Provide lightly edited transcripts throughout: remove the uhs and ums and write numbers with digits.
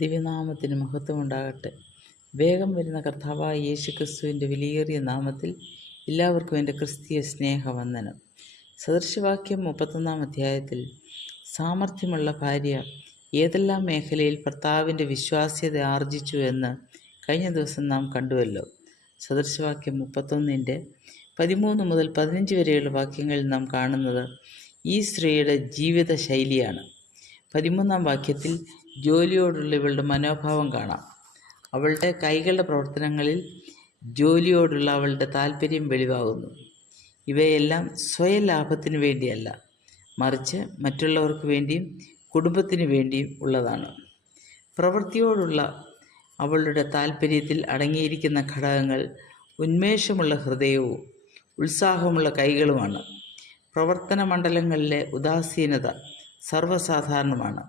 ദിവ്യനാമത്തിന് മഹത്വമുണ്ടാകട്ടെ. വേഗം വരുന്ന കർത്താവായ യേശുക്രിസ്തുവിൻ്റെ വിലയേറിയ നാമത്തിൽ എല്ലാവർക്കും എൻ്റെ ക്രിസ്തീയ സ്നേഹവന്ദനം. സദൃശവാക്യം 31 അധ്യായത്തിൽ സാമർഥ്യമുള്ള ഭാര്യ ഏതെല്ലാം മേഖലയിൽ ഭർത്താവിൻ്റെ വിശ്വാസ്യത ആർജിച്ചു എന്ന് കഴിഞ്ഞ ദിവസം നാം കണ്ടുവല്ലോ. സദൃശവാക്യം 31 13 മുതൽ 15 വരെയുള്ള വാക്യങ്ങളിൽ നാം കാണുന്നത് ഈ സ്ത്രീയുടെ ജീവിത ശൈലിയാണ്. 13 വാക്യത്തിൽ ജോലിയോടുള്ള ഇവളുടെ മനോഭാവം കാണാം. അവളുടെ കൈകളുടെ പ്രവർത്തനങ്ങളിൽ ജോലിയോടുള്ള അവളുടെ താല്പര്യം വെളിവാകുന്നു. ഇവയെല്ലാം സ്വയം ലാഭത്തിന് വേണ്ടിയല്ല, മറിച്ച് മറ്റുള്ളവർക്ക് വേണ്ടിയും കുടുംബത്തിന് വേണ്ടിയും ഉള്ളതാണ്. പ്രവൃത്തിയോടുള്ള അവളുടെ താല്പര്യത്തിൽ അടങ്ങിയിരിക്കുന്ന ഘടകങ്ങൾ ഉന്മേഷമുള്ള ഹൃദയവും ഉത്സാഹമുള്ള കൈകളുമാണ്. പ്രവർത്തന മണ്ഡലങ്ങളിലെ ഉദാസീനത സർവ്വസാധാരണമാണ്.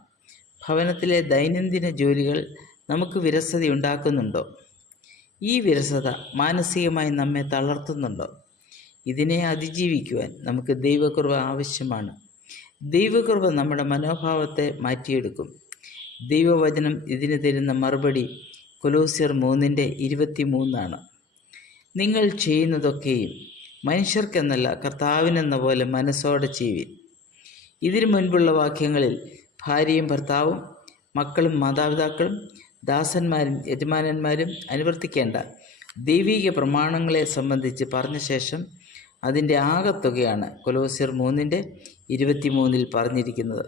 ഭവനത്തിലെ ദൈനംദിന ജോലികൾ നമുക്ക് വിരസതയുണ്ടാക്കുന്നുണ്ടോ? ഈ വിരസത മാനസികമായി നമ്മെ തളർത്തുന്നുണ്ടോ? ഇതിനെ അതിജീവിക്കുവാൻ നമുക്ക് ദൈവകൃപ ആവശ്യമാണ്. ദൈവകൃപ നമ്മുടെ മനോഭാവത്തെ മാറ്റിയെടുക്കും. ദൈവവചനം ഇതിന് തരുന്ന മറുപടി കൊലോസ്യർ 3:23 നിങ്ങൾ ചെയ്യുന്നതൊക്കെയും മനുഷ്യർക്കെന്നല്ല കർത്താവിനെന്ന പോലെ മനസ്സോടെ ചെയ്യുവിൻ. ഇതിനു മുൻപുള്ള വാക്യങ്ങളിൽ ഭാര്യയും ഭർത്താവും മക്കളും മാതാപിതാക്കളും ദാസന്മാരും യജമാനന്മാരും അനുവർത്തിക്കേണ്ട ദൈവീക പ്രമാണങ്ങളെ സംബന്ധിച്ച് പറഞ്ഞ ശേഷം അതിൻ്റെ ആകത്തുകയാണ് കൊലോസ്യർ 3:23 പറഞ്ഞിരിക്കുന്നത്.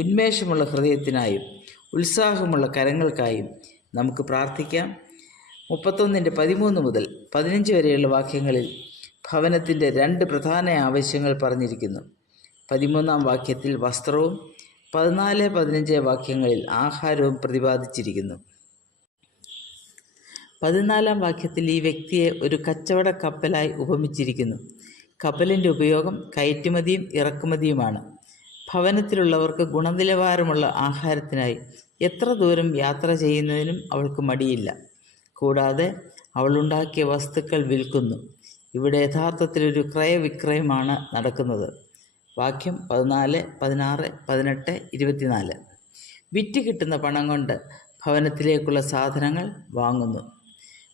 ഉന്മേഷമുള്ള ഹൃദയത്തിനായും ഉത്സാഹമുള്ള കരങ്ങൾക്കായും നമുക്ക് പ്രാർത്ഥിക്കാം. 31:13 മുതൽ 15 വരെയുള്ള വാക്യങ്ങളിൽ ഭവനത്തിൻ്റെ 2 പ്രധാന ആവശ്യങ്ങൾ പറഞ്ഞിരിക്കുന്നു. 13 വാക്യത്തിൽ വസ്ത്രവും 14-15 വാക്യങ്ങളിൽ ആഹാരവും പ്രതിപാദിച്ചിരിക്കുന്നു. 14 വാക്യത്തിൽ ഈ വ്യക്തിയെ ഒരു കച്ചവട കപ്പലായി ഉപമിച്ചിരിക്കുന്നു. കപ്പലിൻ്റെ ഉപയോഗം കയറ്റുമതിയും ഇറക്കുമതിയുമാണ്. ഭവനത്തിലുള്ളവർക്ക് ഗുണനിലവാരമുള്ള ആഹാരത്തിനായി എത്ര ദൂരം യാത്ര ചെയ്യുന്നതിനും അവൾക്ക് മടിയില്ല. കൂടാതെ അവളുണ്ടാക്കിയ വസ്തുക്കൾ വിൽക്കുന്നു. ഇവിടെ യഥാർത്ഥത്തിലൊരു ക്രയവിക്രയമാണ് നടക്കുന്നത്. വാക്യം 14, 16, 18, 24 വിറ്റ് കിട്ടുന്ന പണം കൊണ്ട് ഭവനത്തിലേക്കുള്ള സാധനങ്ങൾ വാങ്ങുന്നു.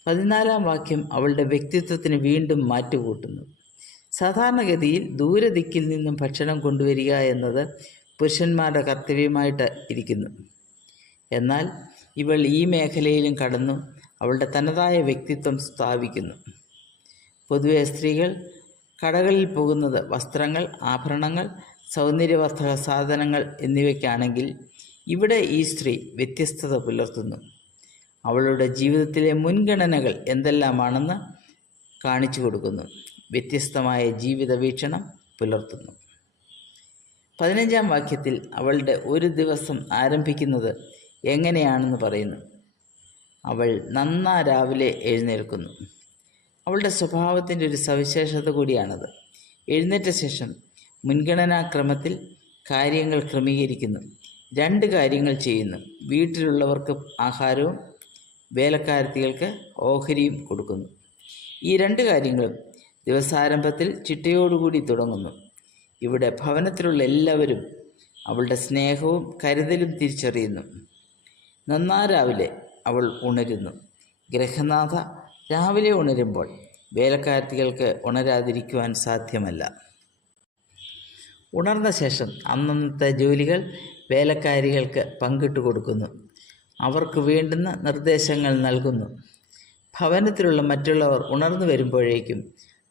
14 വാക്യം അവളുടെ വ്യക്തിത്വത്തിന് വീണ്ടും മാറ്റുകൂട്ടുന്നു. സാധാരണഗതിയിൽ ദൂരദിക്കിൽ നിന്നും ഭക്ഷണം കൊണ്ടുവരിക എന്നത് പുരുഷന്മാരുടെ കർത്തവ്യമായിട്ട് ഇരിക്കുന്നു. എന്നാൽ ഇവൾ ഈ മേഖലയിലും കടന്നു അവളുടെ തനതായ വ്യക്തിത്വം സ്ഥാപിക്കുന്നു. പൊതുവെ സ്ത്രീകൾ കടകളിൽ പോകുന്നത് വസ്ത്രങ്ങൾ, ആഭരണങ്ങൾ, സൗന്ദര്യവർദ്ധക സാധനങ്ങൾ എന്നിവയ്ക്കാണെങ്കിൽ ഇവിടെ ഈ സ്ത്രീ വ്യത്യസ്തത പുലർത്തുന്നു. അവളുടെ ജീവിതത്തിലെ മുൻഗണനകൾ എന്തെല്ലാമാണെന്ന് കാണിച്ചു കൊടുക്കുന്നു. വ്യത്യസ്തമായ ജീവിത വീക്ഷണം പുലർത്തുന്നു. 15 വാക്യത്തിൽ അവളുടെ ഒരു ദിവസം ആരംഭിക്കുന്നത് എങ്ങനെയാണെന്ന് പറയുന്നു. അവൾ രാവിലെ എഴുന്നേൽക്കുന്നു. അവളുടെ സ്വഭാവത്തിൻ്റെ ഒരു സവിശേഷത കൂടിയാണത്. എഴുന്നേറ്റ ശേഷം മുൻഗണനാക്രമത്തിൽ കാര്യങ്ങൾ ക്രമീകരിക്കുന്നു. 2 കാര്യങ്ങൾ ചെയ്യുന്നു. വീട്ടിലുള്ളവർക്ക് ആഹാരവും വേലക്കാരത്തികൾക്ക് ഓഹരിയും കൊടുക്കുന്നു. ഈ 2 കാര്യങ്ങളും ദിവസാരംഭത്തിൽ ചിട്ടയോടുകൂടി തുടങ്ങുന്നു. ഇവിടെ ഭവനത്തിലുള്ള എല്ലാവരും അവളുടെ സ്നേഹവും കരുതലും തിരിച്ചറിയുന്നു. രാവിലെ അവൾ ഉണരുന്നു. ഗൃഹനാഥ രാവിലെ ഉണരുമ്പോൾ വേലക്കാരത്തികൾക്ക് ഉണരാതിരിക്കുവാൻ സാധ്യമല്ല. ഉണർന്ന ശേഷം അന്നത്തെ ജോലികൾ വേലക്കാരികൾക്ക് പങ്കിട്ടു കൊടുക്കുന്നു. അവർക്ക് വേണ്ടുന്ന നിർദ്ദേശങ്ങൾ നൽകുന്നു. ഭവനത്തിലുള്ള മറ്റുള്ളവർ ഉണർന്നു വരുമ്പോഴേക്കും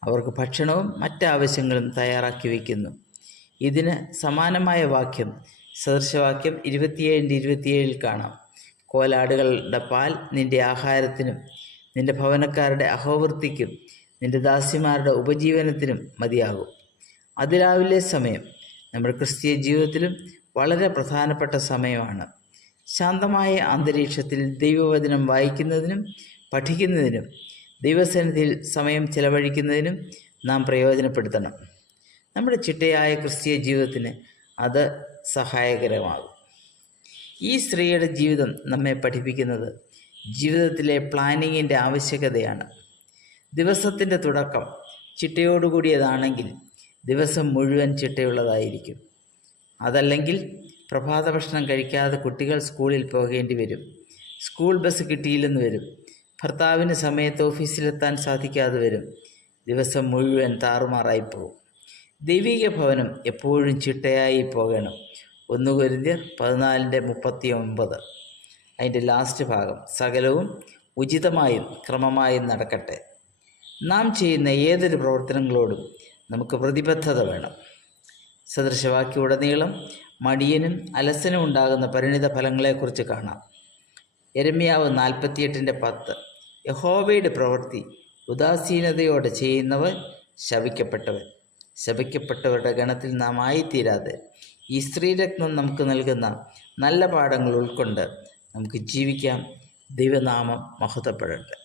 അവർക്ക് ഭക്ഷണവും മറ്റാവശ്യങ്ങളും തയ്യാറാക്കി വയ്ക്കുന്നു. ഇതിന് സമാനമായ വാക്യം സദൃശവാക്യം 27:27 കാണാം. കോലാടുകളുടെ പാൽ നിന്റെ ആഹാരത്തിനും നിന്റെ ഭവനക്കാരുടെ അഹോവൃത്തിക്കും നിന്റെ ദാസിമാരുടെ ഉപജീവനത്തിനും മതിയാകും. അതിരാവിലെ സമയം നമ്മുടെ ക്രിസ്തീയ ജീവിതത്തിലും വളരെ പ്രധാനപ്പെട്ട സമയമാണ്. ശാന്തമായ അന്തരീക്ഷത്തിൽ ദൈവവചനം വായിക്കുന്നതിനും പഠിക്കുന്നതിനും ദൈവസന്നിധിയിൽ സമയം ചെലവഴിക്കുന്നതിനും നാം പ്രയോജനപ്പെടുത്തണം. നമ്മുടെ ചിട്ടയായ ക്രിസ്തീയ ജീവിതത്തിന് അത് സഹായകരമാകും. ഈ സ്ത്രീയുടെ ജീവിതം നമ്മെ പഠിപ്പിക്കുന്നത് ജീവിതത്തിലെ പ്ലാനിങ്ങിൻ്റെ ആവശ്യകതയാണ്. ദിവസത്തിൻ്റെ തുടക്കം ചിട്ടയോടുകൂടിയതാണെങ്കിൽ ദിവസം മുഴുവൻ ചിട്ടയുള്ളതായിരിക്കും. അതല്ലെങ്കിൽ പ്രഭാത ഭക്ഷണം കഴിക്കാതെ കുട്ടികൾ സ്കൂളിൽ പോകേണ്ടി വരും. സ്കൂൾ ബസ് കിട്ടിയില്ലെന്ന് വരും. ഭർത്താവിന് സമയത്ത് ഓഫീസിലെത്താൻ സാധിക്കാതെ വരും. ദിവസം മുഴുവൻ താറുമാറായി പോകും. ദൈവിക ഭവനം എപ്പോഴും ചിട്ടയായി പോകണം. 1 കൊരിന്ത്യർ 14:39. അതിൻ്റെ ലാസ്റ്റ് ഭാഗം, സകലവും ഉചിതമായും ക്രമമായും നടക്കട്ടെ. നാം ചെയ്യുന്ന ഏതൊരു പ്രവർത്തനങ്ങളോടും നമുക്ക് പ്രതിബദ്ധത വേണം. സദൃശവാക്യമുടനീളം മടിയനും അലസനും ഉണ്ടാകുന്ന പരിണിത ഫലങ്ങളെക്കുറിച്ച് കാണാം. യെരമ്യാവ് 48:10. യഹോവയുടെ പ്രവൃത്തി ഉദാസീനതയോടെ ചെയ്യുന്നവൻ ശപിക്കപ്പെട്ടവൻ. ശപിക്കപ്പെട്ടവരുടെ ഗണത്തിൽ നാം ആയിത്തീരാതെ ഈ സ്ത്രീരത്നം നമുക്ക് നൽകുന്ന നല്ല പാഠങ്ങൾ ഉൾക്കൊണ്ട് നമുക്ക് ജീവിക്കാം. ദൈവനാമം മഹത്വപ്പെടട്ടെ.